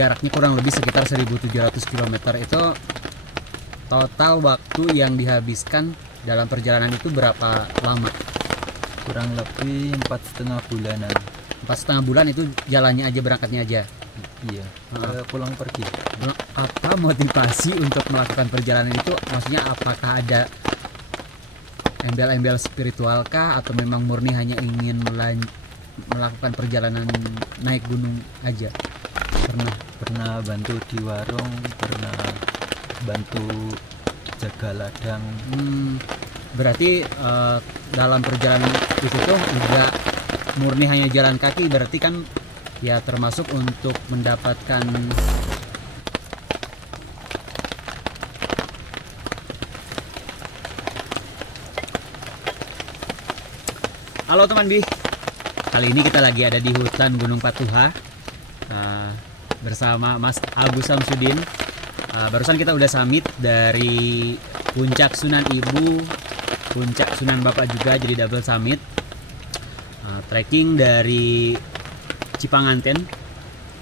jaraknya kurang lebih sekitar 1.700 km. Itu total waktu yang dihabiskan dalam perjalanan itu berapa lama? Kurang lebih 4,5 bulanan. 4,5 bulan itu jalannya aja, berangkatnya aja. Iya, pulang pergi. Apa motivasi untuk melakukan perjalanan itu? Maksudnya apakah ada embel-embel spiritual kah, atau memang murni hanya ingin melakukan perjalanan naik gunung aja? Pernah bantu di warung, pernah bantu jaga ladang. Berarti dalam perjalanan itu tuh enggak murni hanya jalan kaki, berarti kan ya termasuk untuk mendapatkan Halo teman Bi, kali ini kita lagi ada di hutan Gunung Patuha bersama Mas Abu Samsudin. Barusan kita udah summit dari Puncak Sunan Ibu, Puncak Sunan Bapak juga, jadi double summit. Trekking dari Cipanganten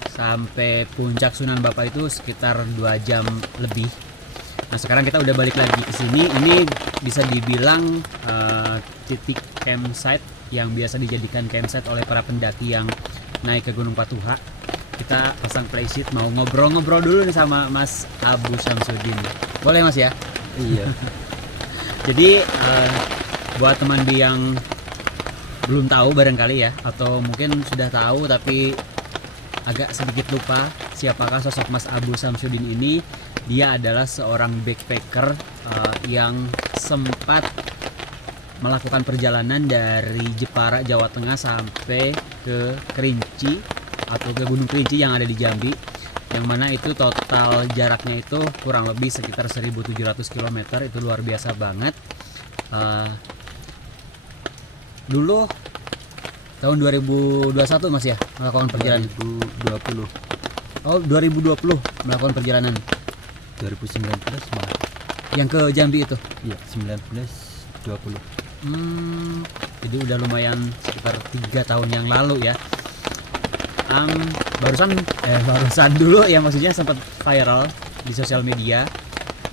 sampai Puncak Sunan Bapak itu sekitar 2 jam lebih. Nah sekarang kita udah balik lagi ke sini. Ini bisa dibilang titik campsite yang biasa dijadikan campsite oleh para pendaki yang naik ke Gunung Patuha. Kita pasang playsheet, mau ngobrol-ngobrol dulu nih sama Mas Abu Samsudin. Boleh Mas ya? Iya. Jadi buat teman yang belum tahu barangkali ya, atau mungkin sudah tahu tapi agak sedikit lupa siapakah sosok Mas Abu Samsudin ini. Dia adalah seorang backpacker yang sempat melakukan perjalanan dari Jepara, Jawa Tengah sampai ke Kerinci atau ke Gunung Kerinci yang ada di Jambi, yang mana itu total jaraknya itu kurang lebih sekitar 1.700 km. Itu luar biasa banget. Dulu tahun 2021 Mas ya melakukan perjalanan? 2020. Oh 2020 melakukan perjalanan. 2019 malah. Yang ke Jambi itu? Iya, 19-20. Jadi udah lumayan sekitar 3 tahun yang lalu ya. Barusan dulu ya, maksudnya sempat viral di sosial media.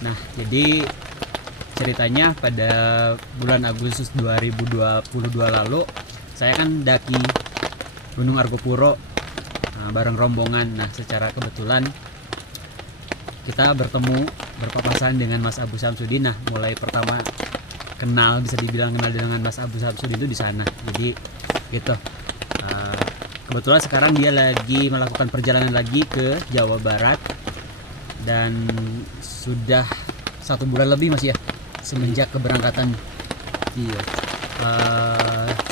Nah jadi ceritanya pada bulan Agustus 2022 lalu saya kan daki Gunung Argopuro bareng rombongan. Nah secara kebetulan kita berpapasan dengan Mas Abu Samsudin. Nah mulai pertama bisa dibilang kenal dengan Mas Abu Samsudin itu di sana. Jadi gitu. Kebetulan sekarang dia lagi melakukan perjalanan lagi ke Jawa Barat, dan sudah 1 bulan lebih Mas ya semenjak keberangkatan. Iya.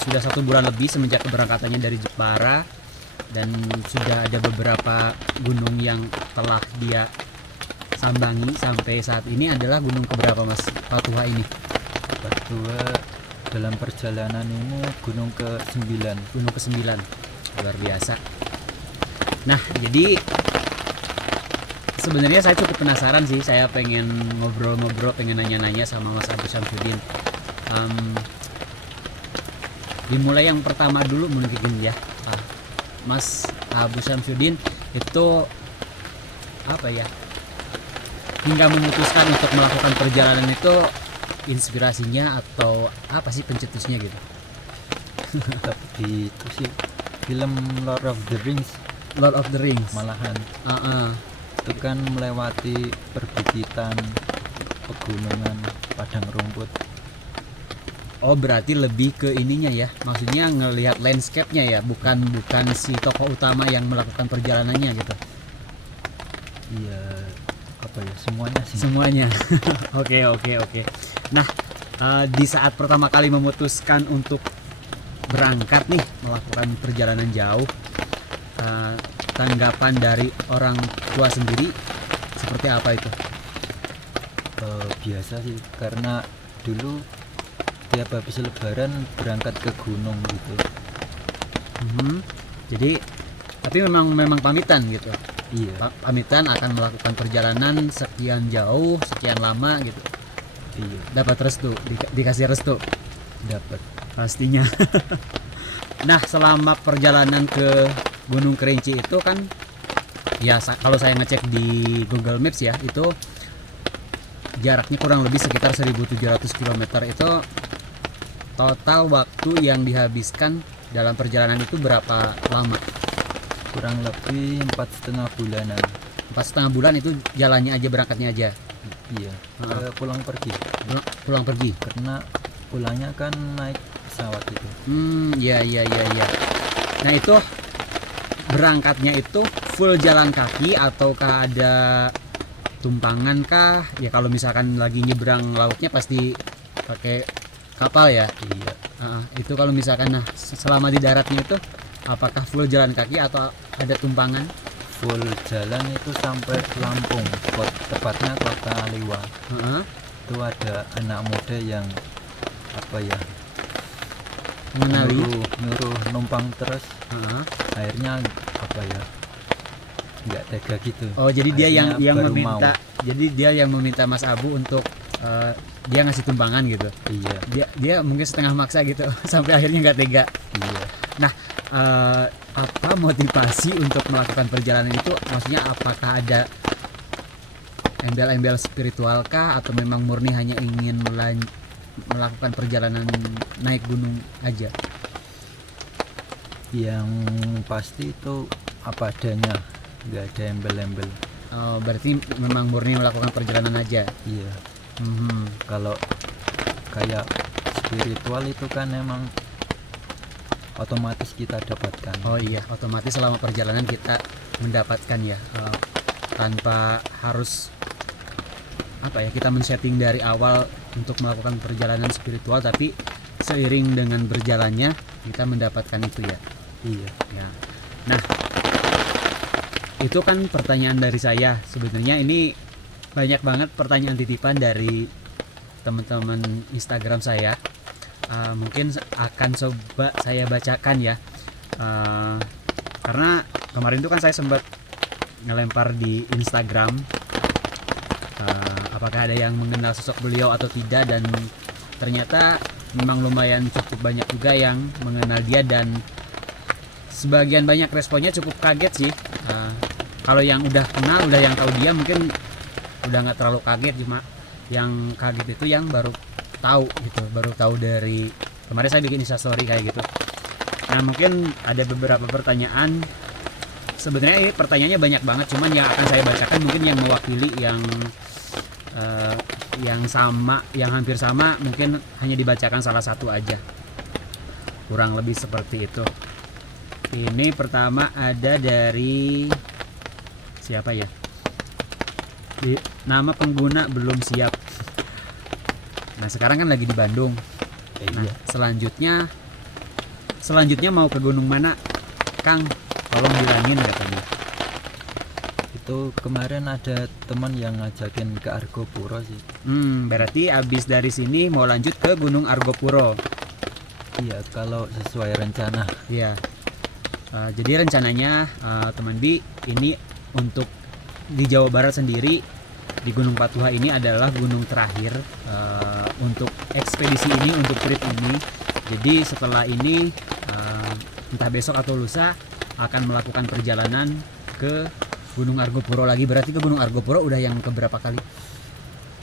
Sudah 1 bulan lebih semenjak keberangkatannya dari Jepara, dan sudah ada beberapa gunung yang telah dia sambangi sampai saat ini. Adalah gunung keberapa Mas Patuha ini? Patuha dalam perjalanan ini gunung ke-9. Gunung ke-9, luar biasa. Nah jadi sebenarnya saya cukup penasaran sih, saya pengen ngobrol-ngobrol, pengen nanya-nanya sama Mas Abu Samsudin. Dimulai yang pertama dulu mungkin ya, Mas Abu Samsudin itu apa ya, hingga memutuskan untuk melakukan perjalanan itu inspirasinya atau apa sih pencetusnya gitu? Tapi itu sih film Lord of the Rings malahan. Itu kan melewati perbukitan, pegunungan, padang rumput. Oh berarti lebih ke ininya ya, maksudnya ngelihat landscape-nya ya, bukan si tokoh utama yang melakukan perjalanannya gitu. Iya, apa ya, semuanya sih. Semuanya. Oke. Nah di saat pertama kali memutuskan untuk berangkat nih melakukan perjalanan jauh, tanggapan dari orang tua sendiri seperti apa itu? Biasa sih, karena dulu tiap habis lebaran berangkat ke gunung gitu. Jadi tapi memang pamitan gitu. Iya. Pamitan akan melakukan perjalanan sekian jauh, sekian lama gitu. Iya. Dapat restu, dikasih restu. Dapat. Pastinya. Nah selama perjalanan ke Gunung Kerinci itu kan Ya kalau saya ngecek di Google Maps ya, itu jaraknya kurang lebih sekitar 1.700 km. Itu total waktu yang dihabiskan dalam perjalanan itu berapa lama? Kurang lebih 4,5 bulanan. 4,5 bulan itu jalannya aja, berangkatnya aja. Iya. Pulang pergi. Pulang pergi. Karena pulangnya kan naik pesawat itu. Iya. Nah itu berangkatnya itu full jalan kaki ataukah ada tumpangan kah? Ya kalau misalkan lagi nyebrang lautnya pasti pakai kapal ya. Iya. Itu kalau misalkan selama di daratnya itu apakah full jalan kaki atau ada tumpangan? Full jalan itu sampai Lampung, tepatnya kota Liwa. Itu ada anak muda yang apa ya, mengenali nyuruh numpang terus. Akhirnya apa ya, nggak tega gitu. Oh jadi akhirnya dia yang baru meminta mau. Jadi dia yang meminta Mas Abu untuk dia ngasih tumpangan gitu. Iya. Dia mungkin setengah maksa gitu sampai akhirnya nggak tega. Iya. Nah apa motivasi untuk melakukan perjalanan itu? Maksudnya apakah ada embel-embel spiritual kah atau memang murni hanya ingin melakukan perjalanan naik gunung aja? Yang pasti itu apa adanya, nggak ada embel-embel. Oh, berarti memang murni melakukan perjalanan aja. Iya. Kalau kayak spiritual itu kan emang otomatis kita dapatkan. Oh iya, otomatis selama perjalanan kita mendapatkan ya, tanpa harus apa ya, kita men-setting dari awal untuk melakukan perjalanan spiritual, tapi seiring dengan berjalannya kita mendapatkan itu ya. Iya. Ya. Nah, itu kan pertanyaan dari saya. Sebenarnya ini banyak banget pertanyaan titipan dari teman-teman Instagram saya. Mungkin akan coba saya bacakan ya, karena kemarin itu kan saya sempat ngelempar di Instagram apakah ada yang mengenal sosok beliau atau tidak, dan ternyata memang lumayan cukup banyak juga yang mengenal dia, dan sebagian banyak responnya cukup kaget sih. Kalau yang udah kenal, udah yang tahu dia mungkin udah nggak terlalu kaget, cuma yang kaget itu yang baru tahu gitu, baru tahu dari kemarin saya bikin instastory kayak gitu. Nah mungkin ada beberapa pertanyaan, sebenarnya ini pertanyaannya banyak banget, cuman yang akan saya bacakan mungkin yang mewakili yang sama, yang hampir sama, mungkin hanya dibacakan salah satu aja, kurang lebih seperti itu. Ini pertama ada dari siapa ya, nama pengguna belum siap. Nah sekarang kan lagi di Bandung. Nah selanjutnya mau ke gunung mana Kang, tolong bilangin katanya. Itu kemarin ada teman yang ngajakin ke Argopuro sih. Berarti abis dari sini mau lanjut ke Gunung Argopuro. Iya, kalau sesuai rencana. Iya. Jadi rencananya teman Bi, ini untuk di Jawa Barat sendiri, di Gunung Patuha ini adalah gunung terakhir untuk ekspedisi ini, untuk trip ini. Jadi setelah ini entah besok atau lusa akan melakukan perjalanan ke Gunung Argopuro lagi. Berarti ke Gunung Argopuro udah yang keberapa kali?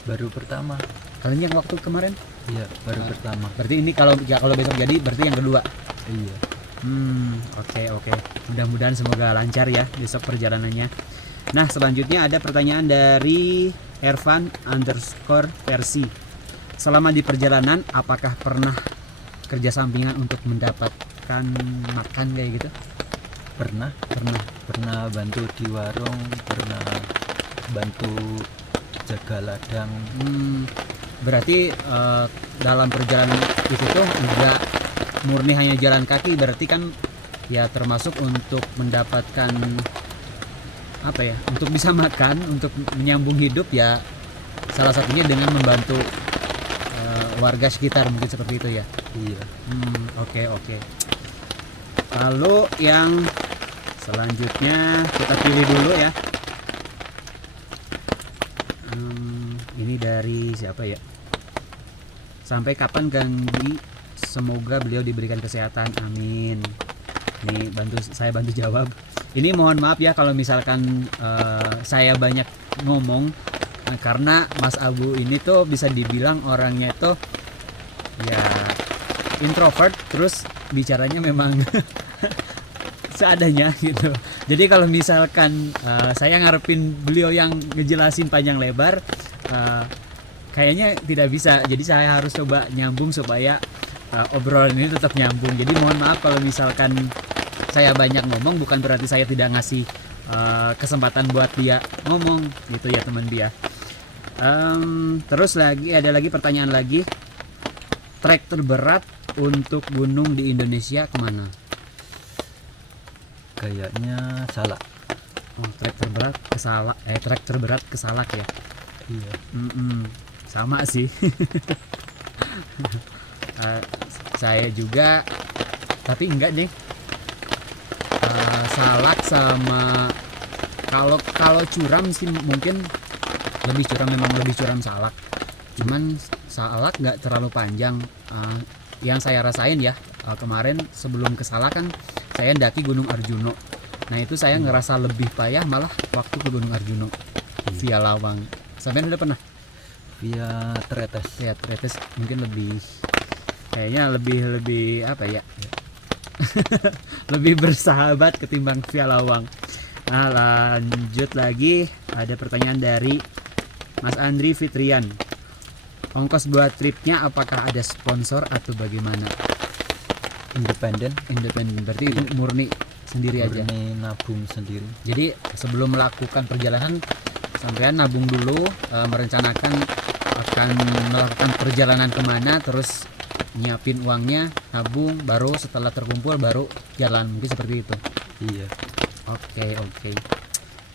Baru pertama. Kalian yang waktu kemarin? Iya, baru pertama. Berarti ini kalau besok jadi berarti yang kedua. Iya. Oke. Mudah-mudahan semoga lancar ya besok perjalanannya. Nah selanjutnya ada pertanyaan dari Ervan_versi. Selama di perjalanan apakah pernah kerja sampingan untuk mendapatkan makan kayak gitu? Pernah bantu di warung, pernah bantu jaga ladang. Berarti dalam perjalanan itu tuh enggak murni hanya jalan kaki, berarti kan ya termasuk untuk mendapatkan apa ya, untuk bisa makan, untuk menyambung hidup ya, salah satunya dengan membantu warga sekitar, mungkin seperti itu ya. Iya. Oke. Lalu yang selanjutnya kita pilih dulu ya. Ini dari siapa ya? Sampai kapan Gandhi? Semoga beliau diberikan kesehatan, amin. Nih saya bantu jawab. Ini mohon maaf ya kalau misalkan saya banyak ngomong, karena Mas Abu ini tuh bisa dibilang orangnya itu ya introvert, terus bicaranya memang seadanya gitu. Jadi kalau misalkan saya ngarepin beliau yang ngejelasin panjang lebar, kayaknya tidak bisa. Jadi saya harus coba nyambung supaya obrolan ini tetap nyambung. Jadi mohon maaf kalau misalkan saya banyak ngomong, bukan berarti saya tidak ngasih kesempatan buat dia ngomong gitu ya teman dia. Terus ada lagi pertanyaan lagi, trek terberat untuk gunung di Indonesia kemana? Kayaknya Salak. Oh, trek terberat ke Salak, trek terberat ke Salak ya. Iya. Sama sih. Saya juga, tapi enggak deh. Salak sama kalau curam sih mungkin lebih curam, memang lebih curam Salak. Cuman Salak nggak terlalu panjang. Yang saya rasain ya, kemarin sebelum ke Salak kan saya ndaki Gunung Arjuno. Nah itu saya ngerasa lebih payah malah waktu ke Gunung Arjuno via Lawang. Sampai udah pernah? Via Tretes. Ya Tretes mungkin kayaknya lebih apa ya? Lebih bersahabat ketimbang via Lawang. Nah lanjut lagi, ada pertanyaan dari Mas Andri Fitrian. Ongkos buat tripnya apakah ada sponsor atau bagaimana? Independen. Berarti itu murni sendiri aja. Murni nabung sendiri. Jadi sebelum melakukan perjalanan sampean nabung dulu, merencanakan akan melakukan perjalanan kemana, terus nyiapin uangnya, nabung, baru setelah terkumpul baru jalan, mungkin seperti itu. Iya. Oke.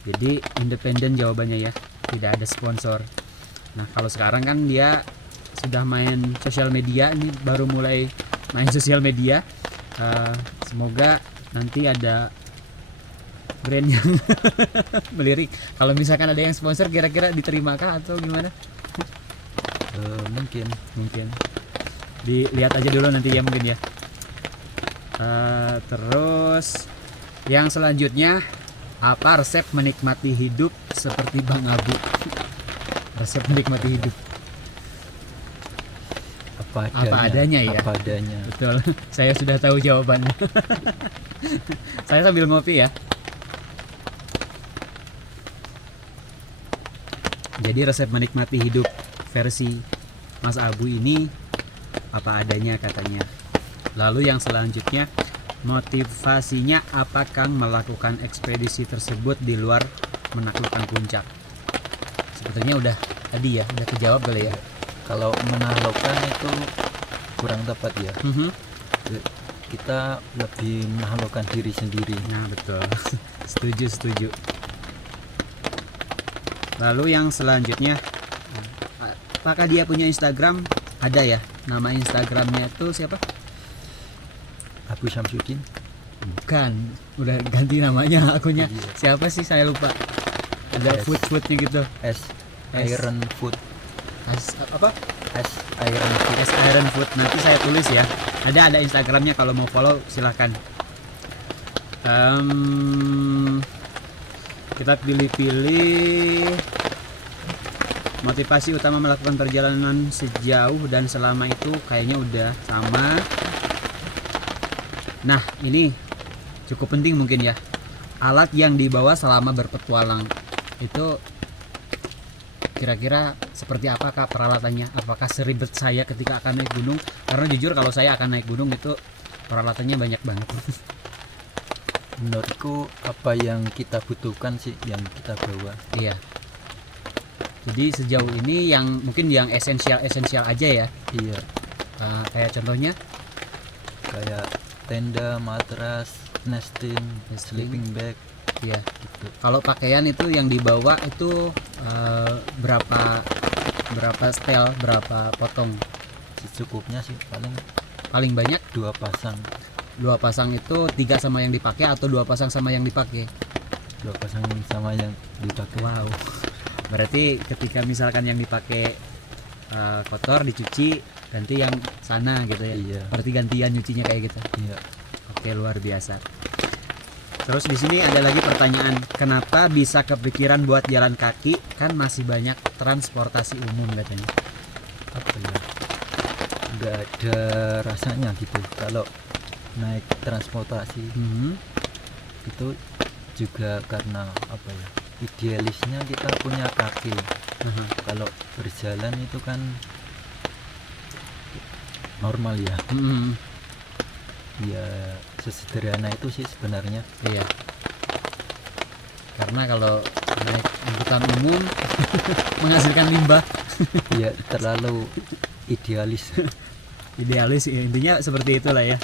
Jadi independen jawabannya ya, tidak ada sponsor. Nah kalau sekarang kan dia sudah main sosial media, ini baru mulai main sosial media. Semoga nanti ada brand yang melirik. Kalau misalkan ada yang sponsor, kira-kira diterimakah atau gimana? Mungkin dilihat aja dulu nanti ya mungkin ya. Terus yang selanjutnya, apa resep menikmati hidup seperti Bang Abu? Resep menikmati hidup apa adanya ya. Apa adanya. Betul. Saya sudah tahu jawabannya. Saya sambil ngopi ya. Jadi resep menikmati hidup versi Mas Abu ini apa adanya katanya. Lalu yang selanjutnya, motivasinya apa Kang melakukan ekspedisi tersebut di luar menaklukkan puncak? Sebetulnya udah tadi ya, udah kejawab kali ya. Kalau menaklukkan itu kurang tepat ya. Kita lebih menaklukkan diri sendiri. Nah betul. Setuju. Lalu yang selanjutnya, apakah dia punya Instagram? Ada ya, nama Instagramnya tuh siapa? Abu Syamsuddin. Bukan, udah ganti namanya akunnya. Iya. Siapa sih, saya lupa. Ada foodnya gitu. Iron Food. Apa? Iron Food. Nanti saya tulis ya. Ada Instagramnya, kalau mau follow silahkan. Kita pilih motivasi utama melakukan perjalanan sejauh dan selama itu kayaknya udah sama. Nah ini cukup penting mungkin ya, alat yang dibawa selama berpetualang itu kira-kira seperti apakah peralatannya, apakah seribet saya ketika akan naik gunung? Karena jujur kalau saya akan naik gunung itu peralatannya banyak banget. Menurutku apa yang kita butuhkan sih yang kita bawa. Iya. Jadi sejauh ini yang mungkin yang esensial aja ya. Iya. Kayak contohnya kayak tenda, matras, nesting, sleeping bag. Iya. Gitu. Kalau pakaian itu yang dibawa itu berapa setel, berapa potong? Secukupnya sih, paling banyak 2 pasang. 2 pasang itu 3 sama yang dipakai atau 2 pasang sama yang dipakai? 2 pasang sama yang dipakai. Wow. Berarti ketika misalkan yang dipakai kotor dicuci, ganti yang sana gitu ya. Iya. Berarti gantian nyucinya kayak gitu. Iya. Oke, luar biasa. Terus di sini ada lagi pertanyaan, kenapa bisa kepikiran buat jalan kaki? Kan masih banyak transportasi umum katanya. Apa ya, nggak ada rasanya gitu kalau naik transportasi. Itu juga karena apa ya, idealisnya kita punya kaki. Kalau berjalan itu kan normal ya. Ya sesederhana itu sih sebenarnya. Iya. Karena kalau naik angkutan umum menghasilkan limbah. Ya terlalu idealis. Idealis intinya seperti itulah ya.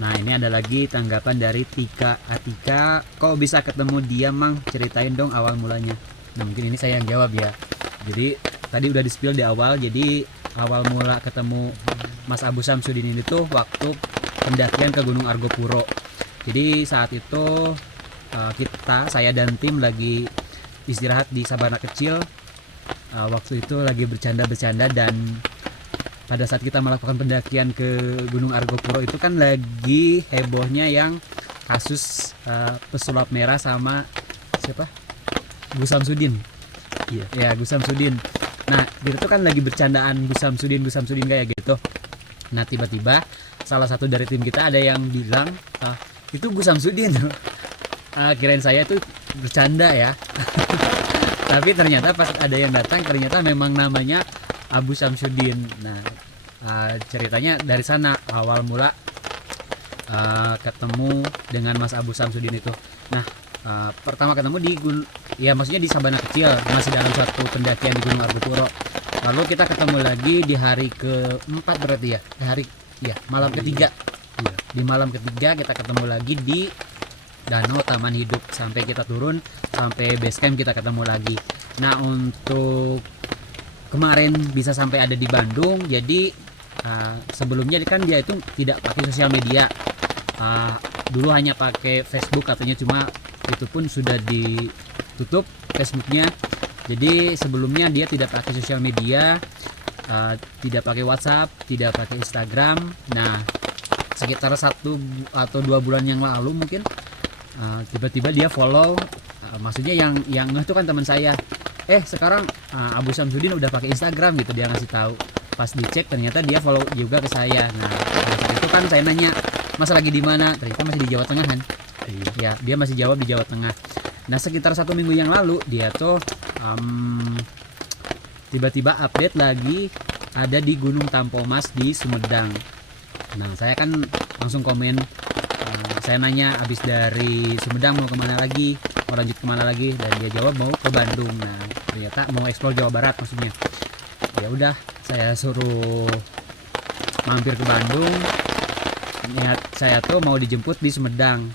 Nah ini ada lagi tanggapan dari Tika Atika, kok bisa ketemu dia Mang, ceritain dong awal mulanya. Nah mungkin ini saya yang jawab ya. Jadi tadi udah di spill di awal. Jadi awal mula ketemu Mas Abu Samsudin ini tuh waktu pendakian ke Gunung Argopuro. Jadi saat itu saya dan tim lagi istirahat di sabana kecil. Waktu itu lagi bercanda-bercanda, dan pada saat kita melakukan pendakian ke Gunung Argopuro itu kan lagi hebohnya yang kasus pesulap merah sama siapa? Gus Samsudin. Iya. Ya, Gus Samsudin. Nah, itu kan lagi bercandaan Gus Samsudin kayak gitu. Nah, tiba-tiba salah satu dari tim kita ada yang bilang, itu Gus Samsudin. Kirain saya itu bercanda ya. Tapi ternyata pas ada yang datang, ternyata memang namanya Abu Samsudin. Nah, ceritanya dari sana awal mula ketemu dengan Mas Abu Samsudin itu. Nah, pertama ketemu maksudnya di sabana kecil, masih dalam suatu pendakian di Gunung Argopuro. Lalu kita ketemu lagi di hari keempat berarti ya, malam ketiga. Iya. Di malam ketiga kita ketemu lagi di Danau Taman Hidup, sampai kita turun sampai base camp kita ketemu lagi. Nah untuk kemarin bisa sampai ada di Bandung, jadi sebelumnya kan dia itu tidak pakai sosial media. Dulu hanya pakai Facebook katanya, cuma itu pun sudah ditutup Facebooknya. Jadi sebelumnya dia tidak pakai sosial media, tidak pakai WhatsApp, tidak pakai Instagram. Nah sekitar 1 atau 2 bulan yang lalu mungkin tiba-tiba dia follow, maksudnya yang itu kan teman saya. Sekarang Abu Samsudin udah pakai Instagram gitu, dia ngasih tahu. Pas dicek ternyata dia follow juga ke saya. Nah saat itu kan saya nanya, Mas lagi di mana? Ternyata masih di Jawa Tengah kan? Ya, dia masih jawab di Jawa Tengah. Nah sekitar 1 minggu yang lalu dia tuh tiba-tiba update lagi ada di Gunung Tampomas di Sumedang. Nah saya kan langsung komen, saya nanya abis dari Sumedang mau kemana lagi, mau lanjut kemana lagi, dan dia jawab mau ke Bandung. Nah ternyata mau eksplor Jawa Barat maksudnya. Ya udah, saya suruh mampir ke Bandung. Niat saya tuh mau dijemput di Sumedang.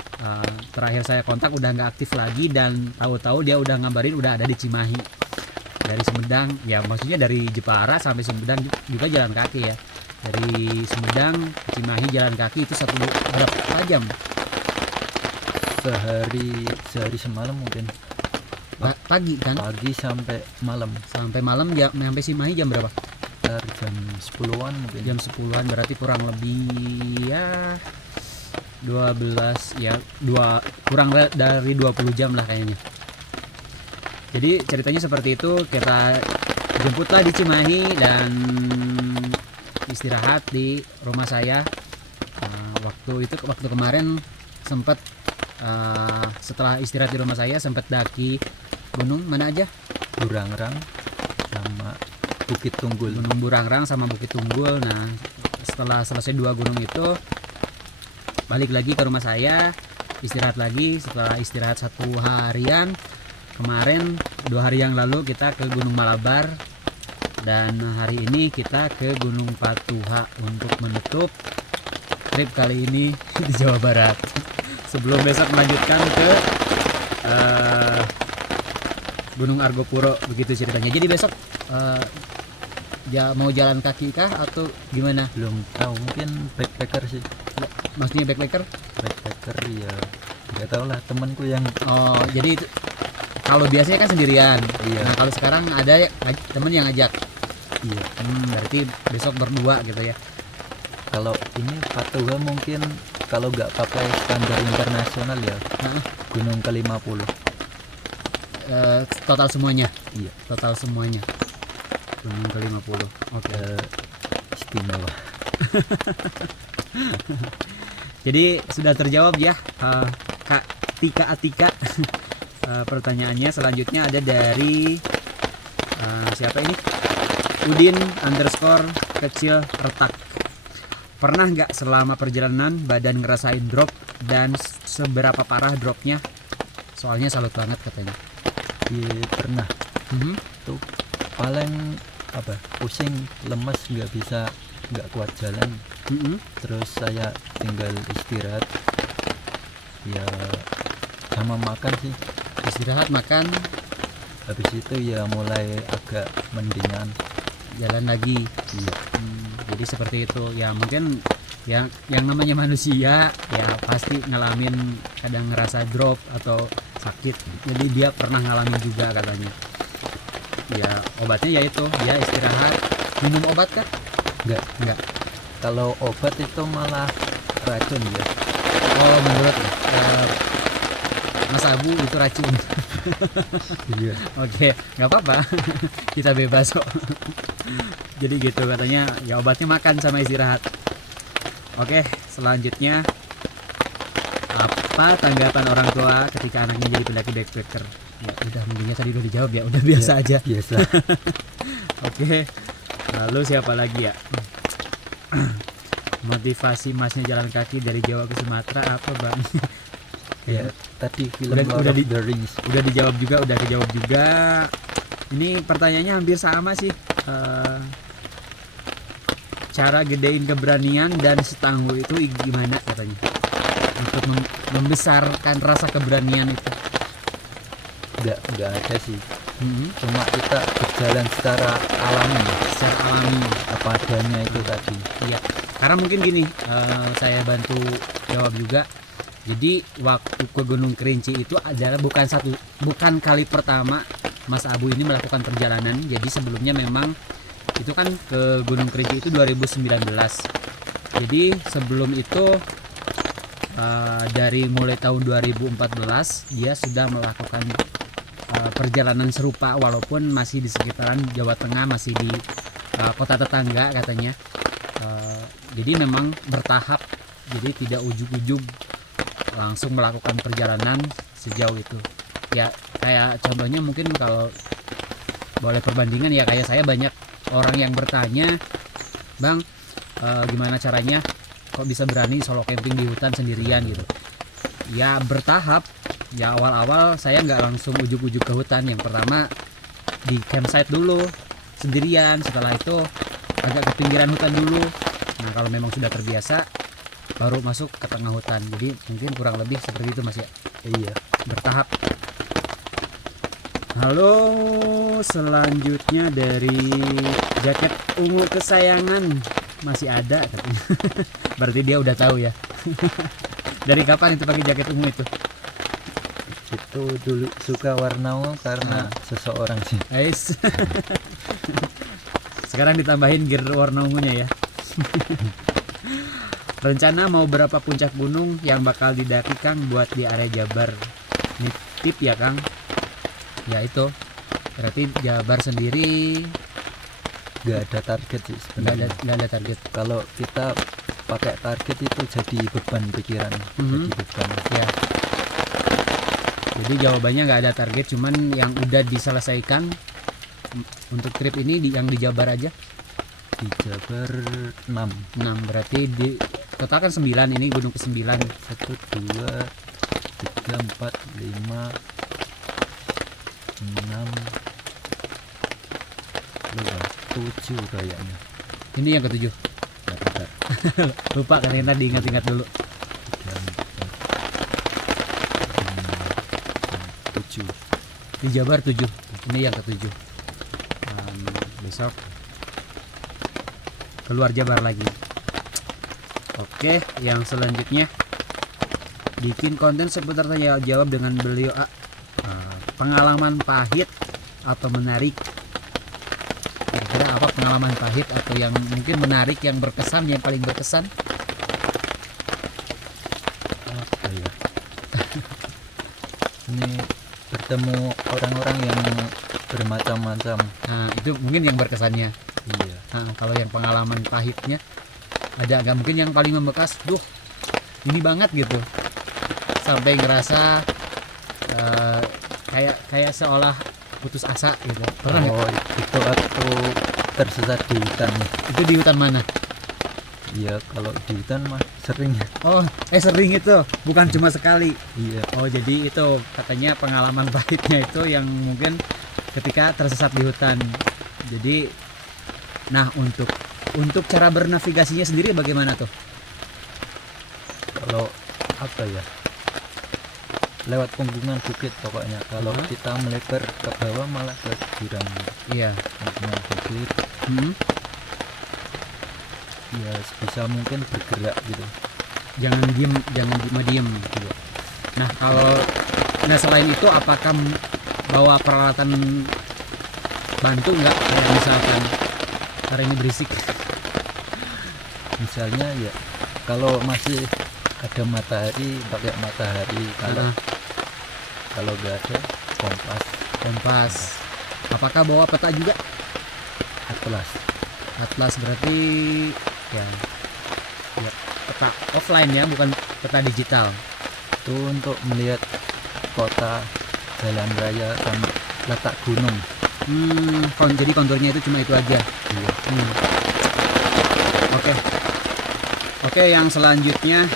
Terakhir saya kontak udah nggak aktif lagi, dan tahu-tahu dia udah ngabarin udah ada di Cimahi. Dari Sumedang, ya maksudnya dari Jepara sampai Sumedang juga jalan kaki ya. Dari Sumedang ke Cimahi jalan kaki itu berapa jam? Sehari semalam mungkin. Pagi kan? Pagi sampai malam. Sampai malam ya, sampai Cimahi jam berapa? Jam 10-an mungkin. Jam 10-an berarti kurang lebih ya 12 ya, kurang dari 20 jam lah kayaknya. Jadi ceritanya seperti itu, kita jemputlah di Cimahi dan istirahat di rumah saya. Waktu kemarin sempat setelah istirahat di rumah saya sempat daki gunung mana aja? Burangrang sama Bukit Tunggul. Gunung Burangrang sama Bukit Tunggul. Nah setelah selesai 2 gunung itu balik lagi ke rumah saya, istirahat lagi. Setelah istirahat 1 harian, kemarin 2 hari yang lalu kita ke Gunung Malabar, dan hari ini kita ke Gunung Patuha untuk menutup trip kali ini di Jawa Barat. Sebelum besok melanjutkan ke Gunung Argopuro, begitu ceritanya. Jadi besok mau jalan kaki kah atau gimana? Belum tahu, mungkin backpacker sih. Maksudnya backpacker ya nggak tahu lah, temanku yang jadi itu, kalau biasanya kan sendirian. Iya. Nah kalau sekarang ada temen yang ngajak. Iya. Berarti besok berdua gitu ya. Kalau ini Patuha mungkin kalau nggak pakai standar internasional ya Nah, gunung ke-50. total semuanya. Iya. Total semuanya. Gunung ke-50. Oke. Istimewa. Jadi sudah terjawab ya, Kak Tika Atika. Pertanyaannya selanjutnya ada dari siapa ini? Udin underscore kecil retak. Pernah nggak selama perjalanan badan ngerasain drop dan seberapa parah dropnya? Soalnya salut banget katanya. Iya, pernah. Tuh paling apa? Pusing, lemes, nggak kuat jalan. Terus saya tinggal istirahat. Ya sama makan sih. Istirahat, makan, Habis itu ya mulai agak mendingan. jalan lagi. Iya. Jadi seperti itu ya, mungkin yang namanya manusia ya pasti ngalamin kadang ngerasa drop atau sakit, jadi dia pernah ngalamin juga katanya. Ya obatnya yaitu ya istirahat. Minum obat kan? Enggak. Kalau obat itu malah racun ya. Oh, menurut Mas Abu itu racun. Iya. Oke, nggak apa-apa. Kita bebas kok. Jadi gitu katanya, ya obatnya makan sama istirahat. Oke, selanjutnya apa tanggapan orang tua ketika anaknya jadi pendaki backpacker? Ya udah, mungkinnya tadi udah dijawab ya, udah biasa aja. Biasa. Oke, lalu siapa lagi ya? Motivasi masnya jalan kaki dari Jawa ke Sumatera apa bang? Ya, tadi film Udah- Lord udah of di- the Rings. Udah dijawab juga, udah kejawab juga. Ini pertanyaannya hampir sama sih. Cara gedein keberanian dan setangguh itu gimana katanya? Untuk membesarkan rasa keberanian itu. Nggak ada sih. Hmm, Cuma kita berjalan secara alami, secara alami. apa adanya itu tadi. Iya. Karena mungkin gini, saya bantu jawab juga. Jadi waktu ke Gunung Kerinci itu adalah bukan kali pertama Mas Abu ini melakukan perjalanan. Jadi sebelumnya memang itu kan ke Gunung Kerinci itu 2019. Jadi sebelum itu dari mulai tahun 2014 dia sudah melakukan perjalanan serupa, walaupun masih di sekitaran Jawa Tengah, masih di kota tetangga katanya. Jadi memang bertahap, jadi tidak ujug-ujug langsung melakukan perjalanan sejauh itu. Ya kayak contohnya mungkin kalau boleh perbandingan ya, kayak saya banyak orang yang bertanya, Bang, gimana caranya kok bisa berani solo camping di hutan sendirian gitu. Ya bertahap. Ya awal-awal saya nggak langsung ujug-ujug ke hutan. Yang pertama di campsite dulu sendirian, setelah itu agak ke pinggiran hutan dulu. Nah kalau memang sudah terbiasa baru masuk ke tengah hutan. Jadi mungkin kurang lebih seperti itu Mas ya. Iya. Bertahap. Halo, selanjutnya dari jaket ungu kesayangan, masih ada katanya. Berarti dia udah tahu ya. Dari kapan itu pakai jaket ungu itu? Itu dulu suka warna ungu karena seseorang sih. Guys. Sekarang ditambahin gear warna ungunya ya. Rencana mau berapa puncak gunung yang bakal didaki Kang buat di area Jabar? Nitip ya Kang. Ya itu. Berarti Jabar sendiri Nggak ada target sih sebenarnya. nggak ada target. Kalau kita pakai target itu jadi beban pikiran, Mhm. jadi beban. Ya. Jadi jawabannya nggak ada target, cuman yang udah diselesaikan untuk trip ini yang di Jabar aja. Di Jabar 6. 6 berarti di total kan 9, ini gunung ke 9. 1 2 3 4 5 6 7 kayaknya. Ini yang ketujuh. Bentar, Lupa kan, yang tadi ingat-ingat dulu. 7. Di Jabar 7. Ini yang ketujuh. Besok keluar Jabar lagi. Oke, yang selanjutnya bikin konten seputar tanya jawab dengan beliau pengalaman pahit atau menarik. Kira-kira apa pengalaman pahit atau yang mungkin menarik, yang berkesan, yang paling berkesan? ketemu orang-orang yang bermacam-macam. Nah itu mungkin yang berkesannya. Iya. Nah, kalau yang pengalaman pahitnya ada nggak, mungkin yang paling membekas, ini banget gitu, sampai ngerasa kayak seolah putus asa gitu. Pernah nggak? Oh, itu waktu tersesat di hutan. Itu di hutan mana? Iya, kalau di hutan mah sering. Oh, sering itu, bukan cuma sekali. Iya. Oh, jadi itu katanya pengalaman pahitnya itu yang mungkin ketika tersesat di hutan. Jadi, nah untuk cara bernavigasinya sendiri bagaimana tuh? Kalau apa ya? Lewat punggungan bukit pokoknya. Kalau kita melebar ke bawah malah ke jurang. Iya. Punggungan bukit. Ya sebisa mungkin bergerak gitu. Jangan diem gitu. Nah selain itu apakah bawa peralatan bantu nggak, kayak misalkan karena ini berisik Misalnya ya kalau masih ada matahari pakai matahari, kalau nggak ada kompas. Apakah bawa peta juga? Atlas berarti ya peta offline ya, bukan peta digital. Itu untuk melihat kota, jalan raya, sama letak gunung. Jadi konturnya itu cuma itu aja. Iya. Oke, yang selanjutnya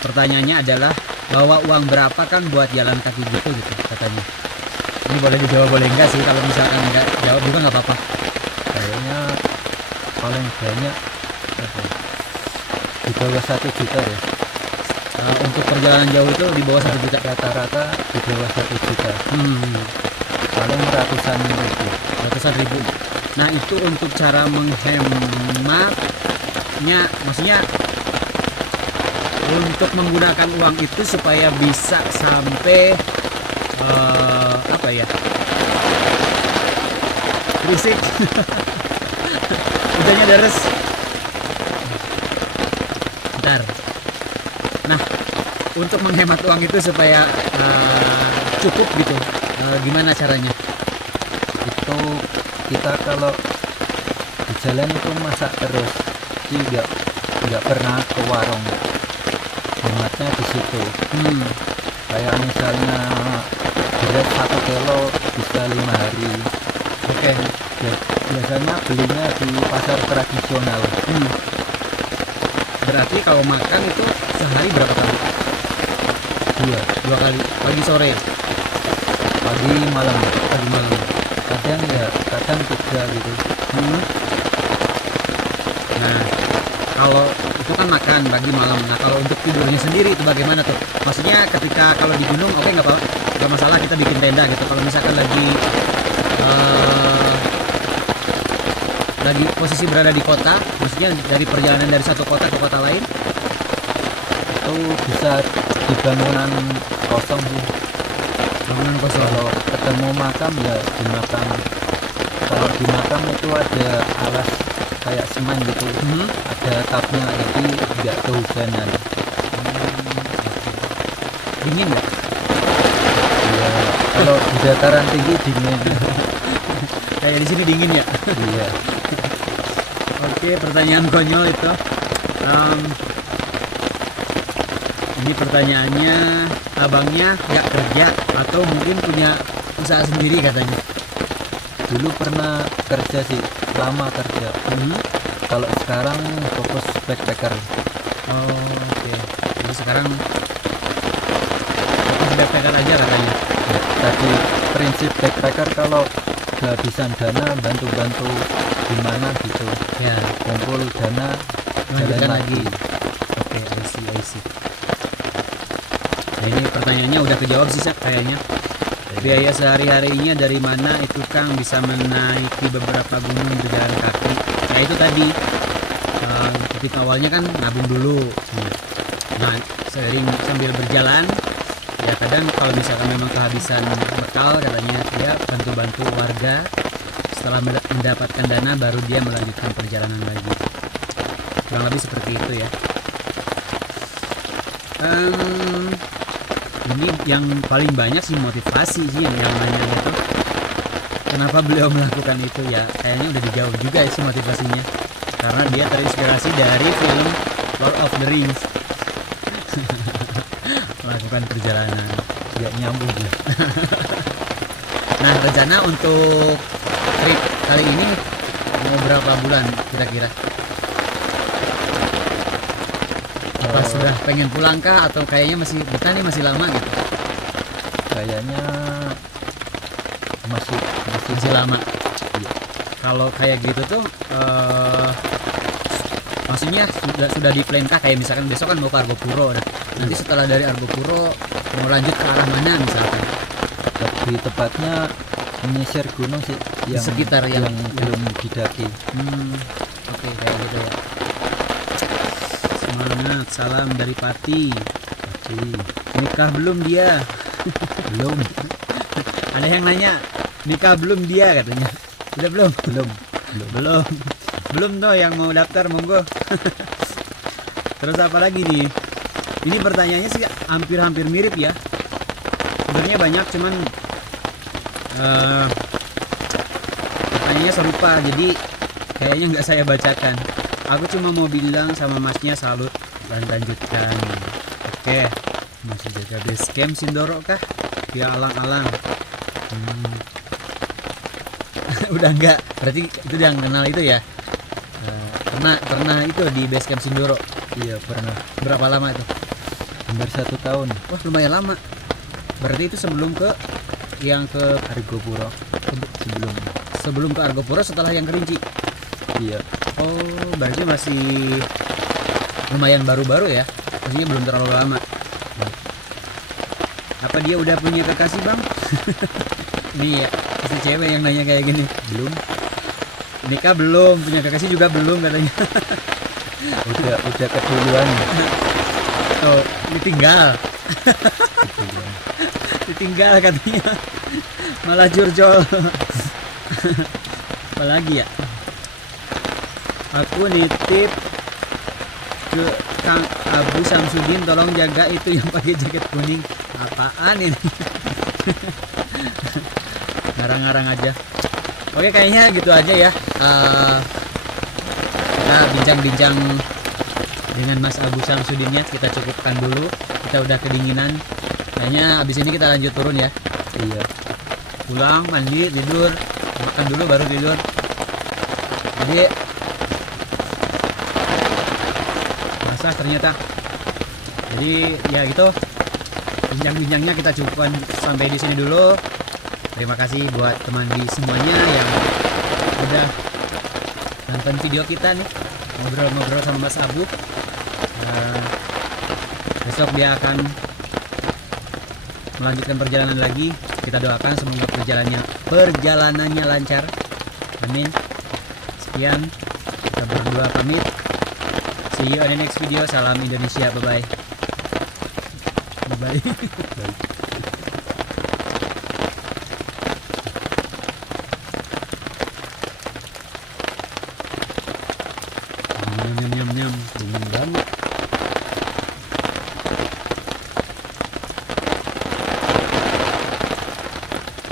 pertanyaannya adalah bawa uang berapa kan buat jalan kaki gitu katanya. Ini boleh dijawab boleh enggak sih, kalau misalkan enggak jawab juga nggak apa-apa. Kayaknya paling banyak di bawah 1 juta ya. Untuk perjalanan jauh itu di bawah 1 juta. Rata-rata di bawah 1 juta. Paling ratusan ribu. Nah itu untuk cara menghematnya, maksudnya untuk menggunakan uang itu supaya bisa sampai apa ya, berisik udahnya deres. Bentar. Nah untuk menghemat uang itu supaya cukup gitu, gimana caranya? Itu kita kalau di jalan itu masak terus, jadi nggak pernah ke warung. Hematnya di situ. Kayak misalnya beras 1 kilo bisa 5 hari. Oke. Biasanya belinya di pasar tradisional. Berarti kalau makan itu sehari berapa kali? 2 kali, pagi sore, Pagi malam. Kadang 3 gitu. Nah kalau itu kan makan pagi malam. Nah kalau untuk tidurnya sendiri itu bagaimana tuh? Maksudnya ketika kalau di gunung oke, nggak masalah kita bikin tenda gitu. Kalau misalkan lagi posisi berada di kota, maksudnya dari perjalanan dari satu kota ke kota lain, Itu bisa di bangunan kosong sih. bangunan kosong. Kalau ketemu makam ya di makam. Kalau di makam itu ada alas kayak semen gitu, ada atapnya, jadi nggak kehujanan. Dingin nggak? Ya kalau di dataran tinggi dingin. Kayak di sini dingin ya. Iya. Oke, pertanyaan konyol itu. Ini pertanyaannya, abangnya nggak kerja atau mungkin punya usaha sendiri katanya. Dulu pernah kerja sih, lama kerja. Kalau sekarang fokus backpacker. Oke. Jadi sekarang fokus backpacker aja katanya. Ya, tadi prinsip backpacker kalau kehabisan dana bantu-bantu gimana gitu. Ya, Kumpul dana, jalan lanjutkan lagi. Oke, I see. Nah, ini pertanyaannya udah kejawab sih kayaknya. Biaya sehari-harinya dari mana itu Kang bisa menaiki beberapa gunung berjalan kaki? Nah itu tadi ketika awalnya kan nabung dulu. Nah seiring sambil berjalan ya kadang kalau misalkan memang kehabisan bekal katanya dia bantu-bantu warga, setelah mendapatkan dana baru dia melanjutkan perjalanan lagi. Kurang lebih seperti itu ya. ini yang paling banyak sih motivasi sih yang nanya itu kenapa beliau melakukan itu, ya kayaknya udah dijawab juga sih motivasinya, karena dia terinspirasi dari film Lord of the Rings. Melakukan perjalanan Nggak nyambung ya. nah rencana untuk trip kali ini mau berapa bulan kira-kira? Apa sudah pengen pulang kah atau kayaknya masih betah nih, masih lama gitu? Kayaknya masih Masih lama. Iya. Kalau kayak gitu tuh maksudnya sudah di plan kah, kayak misalkan besok kan mau ke Argopuro, nah nanti setelah dari Argopuro mau lanjut ke arah mana misalkan? lebih tepatnya menyisir gunung sih yang Sekitar yang belum didaki. Oke, kayak gitu ya. Semangat, salam dari Pati. Nikah belum dia? Belum. Ada yang nanya nikah belum dia katanya. Udah belum? Belum tuh yang mau daftar monggo. Terus apa lagi nih? Ini pertanyaannya sih hampir-hampir mirip ya. Sebenarnya banyak, cuman pertanyaannya serupa, jadi kayaknya nggak saya bacakan. Aku cuma mau bilang sama masnya salut dan lanjutkan. Oke, masih jaga base camp Sindoro kah? Ya alang-alang. Udah enggak, berarti itu yang kenal itu ya. Pernah itu di base camp Sindoro. Iya pernah. Berapa lama itu? Hampir 1 tahun. Wah lumayan lama. Berarti itu sebelum ke yang ke Argopuro sebelum ke Argopuro, setelah yang Kerinci. Iya. Oh, berarti masih lumayan baru-baru ya. Maksudnya belum terlalu lama. Apa dia udah punya kekasih, Bang? Nih ya, si cewek yang nanya kayak gini. Belum. Nikah belum, punya kekasih juga belum katanya. udah keduluan. Oh, ditinggal. Keduluan. Ditinggal katanya. Malah curcol. Apalagi ya? Aku nitip ke Kang Abu Samsudin, tolong jaga itu yang pakai jaket kuning. Apaan ini? Ngarang-ngarang aja. Oke, kayaknya gitu aja ya. Kita bincang-bincang dengan Mas Abu Samsudinnya kita cukupkan dulu. Kita udah kedinginan. Kayaknya abis ini kita lanjut turun ya. Iya. Pulang, mandi, tidur, makan dulu baru tidur. Jadi basah ternyata. Jadi ya gitu. Bincang-bincangnya kita cukupkan sampai di sini dulu. Terima kasih buat teman di semuanya yang udah nonton video kita nih, ngobrol-ngobrol sama Mas Abu. Besok dia akan melanjutkan perjalanan lagi. Kita doakan semoga perjalanannya lancar. Amin. Sekian, kita berdua pamit. See you on the next video. Salam Indonesia. Bye bye. Bye bye.